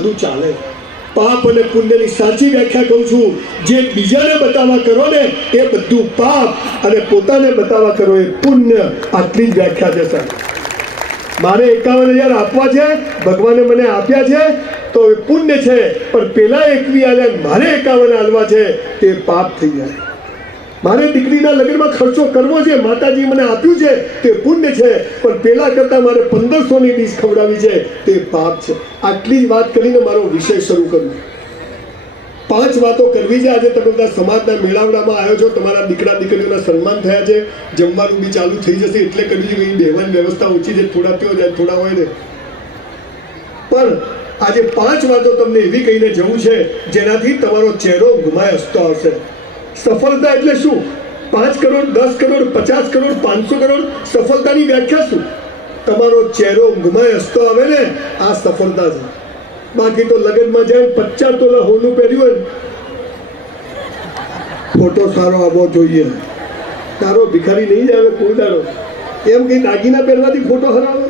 બધું ચાલે. પાપ અને પુણ્યની સાચી વ્યાખ્યા કહું છું, જે બીજાને બતાવવા કરો ને, એ બધું પાપ અને પોતાને બતાવવા કરો એ પુણ્ય. આટલી જ વ્યાખ્યા છે, સાહેબ. મારે એકાવન હજાર આપવા છે, ભગવાને મને આપ્યા છે, તો એ પુણ્ય છે, પણ પેલા એકવી આલ્યા મારે એકાવન આલવા છે, તે પાપ થઈ જાય. મારે દીકરીના લગ્નમાં ખર્ચો કરવો છે, માતાજી મને આપ્યું છે, તે પુણ્ય છે, પણ પેલા કરતાં મારે પંદરસોની ડીશ ખવડાવી છે, તે પાપ છે. આટલી જ વાત કરીને મારો વિષય શરૂ કરું. પાંચ વાતો કરવી છે, આજે તમે બધા સમાજના મેળાવડામાં આવ્યો છો તમારા દીકરા દીકરીઓના સન્માન થયા છે, જમવાનું બી ચાલુ થઈ જશે, એટલે કર્યું છે કે અહીં બેહવાની વ્યવસ્થા ઓછી છે, થોડા પીઓ, જાય, થોડા હોય ને. પણ આજે પાંચ વાતો તમને એવી કહીને જવું છે, જેનાથી તમારો ચહેરો ગુમાય હસતો આવશે. સફળતા એટલે શું? પાંચ કરોડ, દસ કરોડ, પચાસ કરોડ, પાંચસો કરોડ સફળતાની વ્યાખ્યા શું? તમારો ચહેરો ગુમાય હસતો આવે ને, આ સફળતા છે. બાકી તો લગ્નમાં જાય પચાસ તોલા હોનું પહેર્યું હોય ફોટો સારો આવવો જોઈએ. તારો ભિખારી નહીં જ આવે કોઈ દાડો એમ કઈ દાગીના પહેરવાથી ફોટો હરાવે.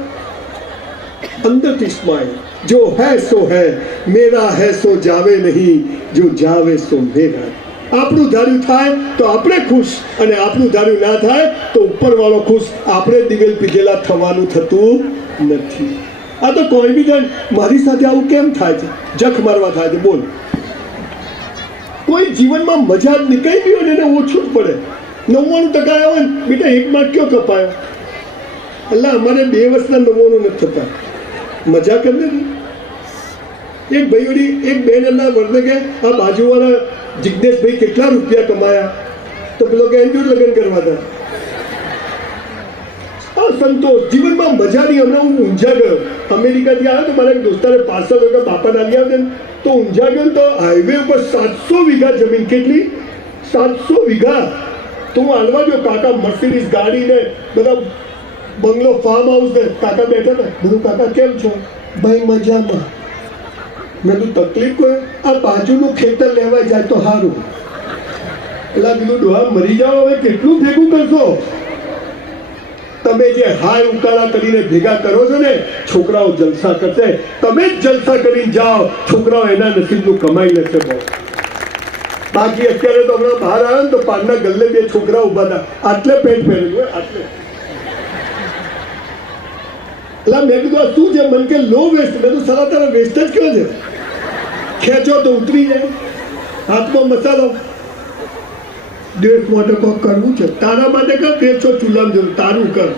અંદરથી સ્માઇલ જો હૈ સો હૈ, મેરા હૈ સો જાવે નહીં, જો જાવે સો મેરા. આપણું ધાર્યું થાય તો આપણે ખુશ અને આપણું ધાર્યું ના થાય તો ઉપરવાળો ખુશ. આપણે દિવેલ પીધેલા થવાનું થતું નથી. આ તો કોઈ બી જણ મારી સાથે આવું કેમ થાય છે? જખ મારવા થાય છે. બોલ. કોઈ જીવનમાં મજા જ નીકળી ગયો ને એને ઓછું જ પડે. નવ્વાણું ટકા આવે ને, બેટા એકમાં કયો કપાયો? એટલે અમારે બે વર્ષના નવ્વાણું નથી થતા. મજા કરી એક ભાઈ એક બેન એમના વર્ને કે આ બાજુવાળા જિજ્ઞેશભાઈ કેટલા રૂપિયા કમાયા? તો પેલો કે એન્જોય લગ્ન કરવા હતા. સંતોષ, જીવનમાં મજા નહીં, હમણાં હું ઊંઝા ગયો. અમેરિકાથી આવ્યો તો મારા દોસ્તારે પાર્સલ હતો બાપા નાલી આવે તો ઊંઝા ગયો તો હાઈવે ઉપર સાતસો વીઘા જમીન કેટલી? સાતસો વીઘા. તો હું હાલવા ગયો કાકા મર્સિડીઝ ગાડી ને બધા બંગલો ફાર્મ હાઉસ ને કાકા બેઠા ને બધું કાકા, કેમ છો? ભાઈ, મજામાં. મેં કીધું તકલીફ કોઈ આ બાજુનું ખેતર લેવાય જાય તો સારું એટલે કીધું, ડોહા, મરી જાઓ, હવે કેટલું ભેગું કરશો? તમે જે હાય ઉકાળા કરીને ભેગા કરો છો ને, છોકરાઓ જલસા કરશે. તમે જ જલસા કરીને જાઓ, છોકરાઓ એના નસીબનું કમાઈ લેશે બહુ. બાકી અત્યારે તો હમણાં બહાર આવ્યા ને તો પાનના ગલ્લે બે છોકરા ઊભા હતા. આટલે પેન્ટ પહેરેલું આટલે. એટલે મેં કીધું શું છે? મન કે લો વેસ્ટ મેં તો સારા તારા વેસ્ટ જ કયો છે? ખેંચો તો ઉતરી જાય. હાથમાં મસાલો. દેશ માટે કોક કરવું છે. તારા માટે કર, દેશો ચૂલામ જરૂર તારું કર.